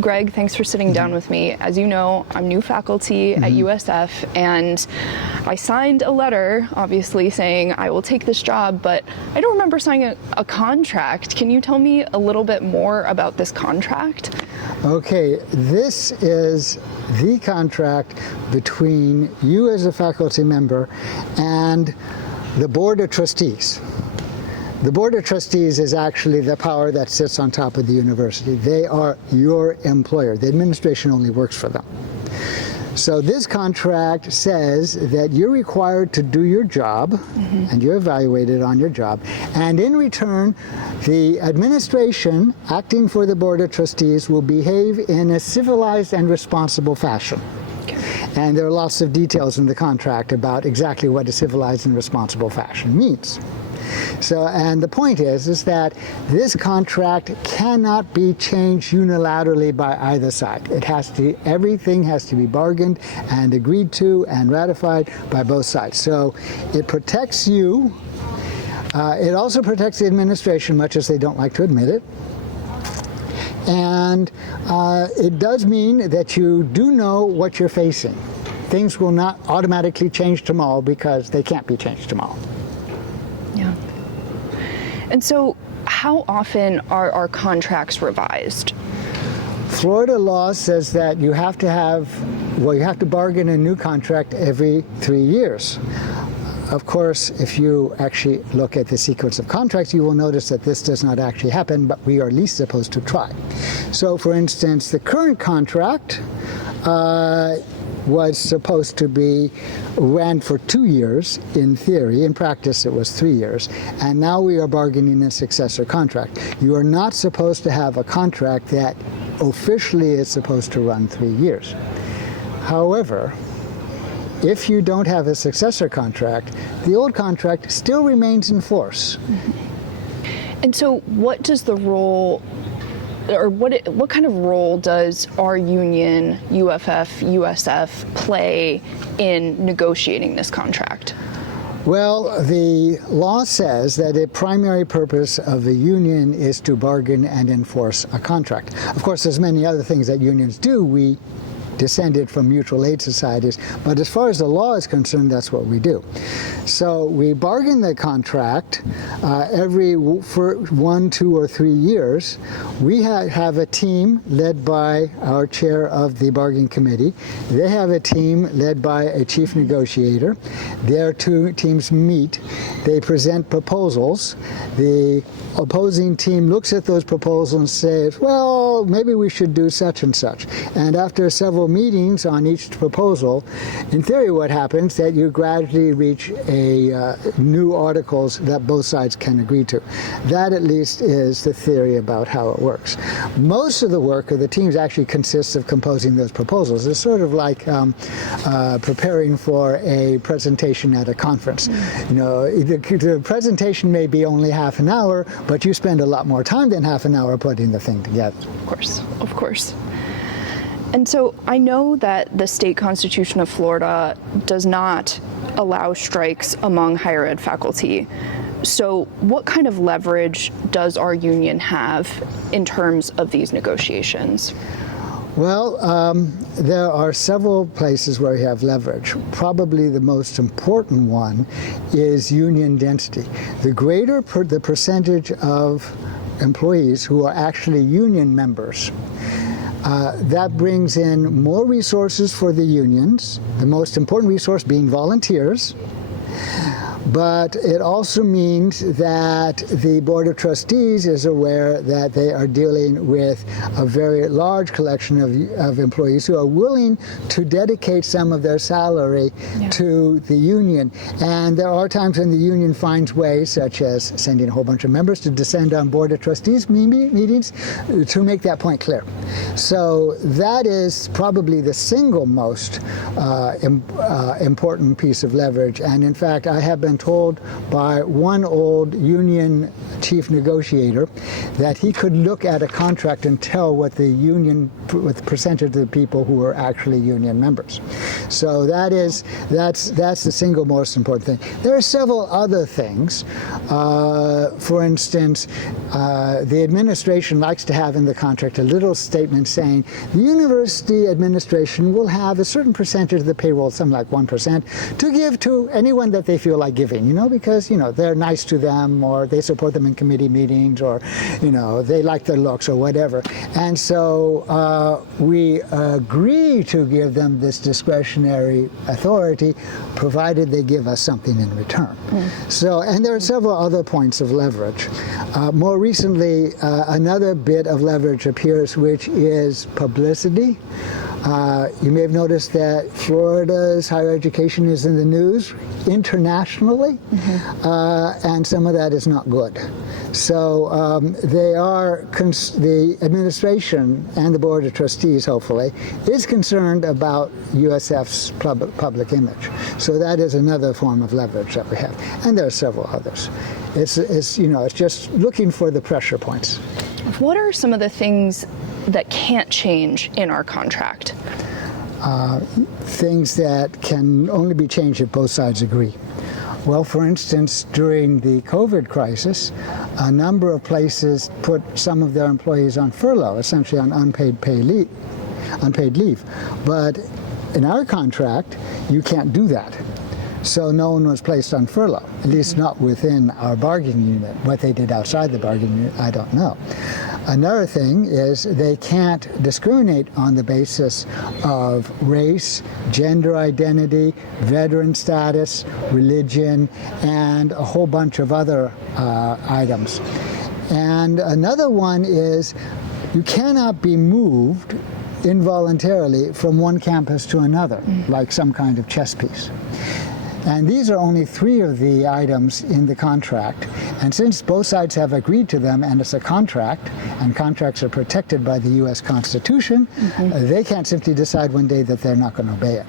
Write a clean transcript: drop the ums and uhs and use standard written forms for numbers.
Greg, thanks for sitting down with me. As you know, I'm new faculty at USF, and I signed a letter, obviously, saying I will take this job, but I don't remember signing a contract. Can you tell me a little bit more about this contract? Okay, this is the contract between you as a faculty member and the Board of Trustees. The Board of Trustees is actually the power that sits on top of the university. They are your employer. The administration only works for them. So this contract says that you're required to do your job, and you're evaluated on your job, and in return, the administration acting for the Board of Trustees will behave in a civilized and responsible fashion. And there are lots of details in the contract about exactly what a civilized and responsible fashion means. So, and the point is that this contract cannot be changed unilaterally by either side. It has to, everything has to be bargained and agreed to and ratified by both sides. So it protects you. It also protects the administration, much as they don't like to admit it. And it does mean that you do know what you're facing. Things will not automatically change tomorrow because they can't be changed tomorrow. Yeah. And so how often are our contracts revised? Florida law says that you have to bargain a new contract every 3 years. Of course, if you actually look at the sequence of contracts, you will notice that this does not actually happen, but we are at least supposed to try. So, for instance, the current contract was supposed to be ran for 2 years in theory. In practice, it was 3 years. And now we are bargaining a successor contract. You are not supposed to have a contract that officially is supposed to run 3 years. However, if you don't have a successor contract, the old contract still remains in force. And so what does the role, or what kind of role does our union, UFF, USF, play in negotiating this contract? Well, the law says that the primary purpose of the union is to bargain and enforce a contract. Of course, there's many other things that unions do. We descended from mutual aid societies, but as far as the law is concerned, that's what we do. So we bargain the contract for 1, 2, or 3 years. We have a team led by our chair of the bargaining committee. They have a team led by a chief negotiator. Their two teams meet. They present proposals. The opposing team looks at those proposals and says, well, maybe we should do such and such. And after several meetings on each proposal, in theory what happens that you gradually reach new articles that both sides can agree to. That at least is the theory about how it works. Most of the work of the teams actually consists of composing those proposals. It's sort of like preparing for a presentation at a conference. You know, the presentation may be only half an hour, but you spend a lot more time than half an hour putting the thing together. Of course. And so I know that the state constitution of Florida does not allow strikes among higher ed faculty. So what kind of leverage does our union have in terms of these negotiations? Well, there are several places where we have leverage. Probably the most important one is union density. The greater the percentage of employees who are actually union members, that brings in more resources for the unions, the most important resource being volunteers. But it also means that the Board of Trustees is aware that they are dealing with a very large collection of employees who are willing to dedicate some of their salary to the union. And there are times when the union finds ways, such as sending a whole bunch of members to descend on Board of Trustees meetings to make that point clear. So that is probably the single most important piece of leverage. And in fact, I have been told by one old union chief negotiator that he could look at a contract and tell what the percentage of the people who were actually union members. So that's the single most important thing. There are several other things. For instance, the administration likes to have in the contract a little statement saying the university administration will have a certain percentage of the payroll, something like 1%, to give to anyone that they feel like giving, because, they're nice to them, or they support them in committee meetings, or, they like their looks or whatever. And so we agree to give them this discretionary authority, provided they give us something in return. So, and there are several other points of leverage. More recently, another bit of leverage appears, which is publicity. You may have noticed that Florida's higher education is in the news internationally, and some of that is not good. So the administration and the Board of Trustees, hopefully, is concerned about USF's public image. So that is another form of leverage that we have. And there are several others. It's just looking for the pressure points. What are some of the things that can't change in our contract? Things that can only be changed if both sides agree. Well, for instance, during the COVID crisis, a number of places put some of their employees on furlough, essentially on unpaid leave. But in our contract, you can't do that. So no one was placed on furlough, at least not within our bargaining unit. What they did outside the bargaining unit, I don't know. Another thing is they can't discriminate on the basis of race, gender identity, veteran status, religion, and a whole bunch of other items. And another one is you cannot be moved involuntarily from one campus to another, like some kind of chess piece. And these are only 3 of the items in the contract. And since both sides have agreed to them, and it's a contract, and contracts are protected by the U.S. Constitution, they can't simply decide one day that they're not going to obey it.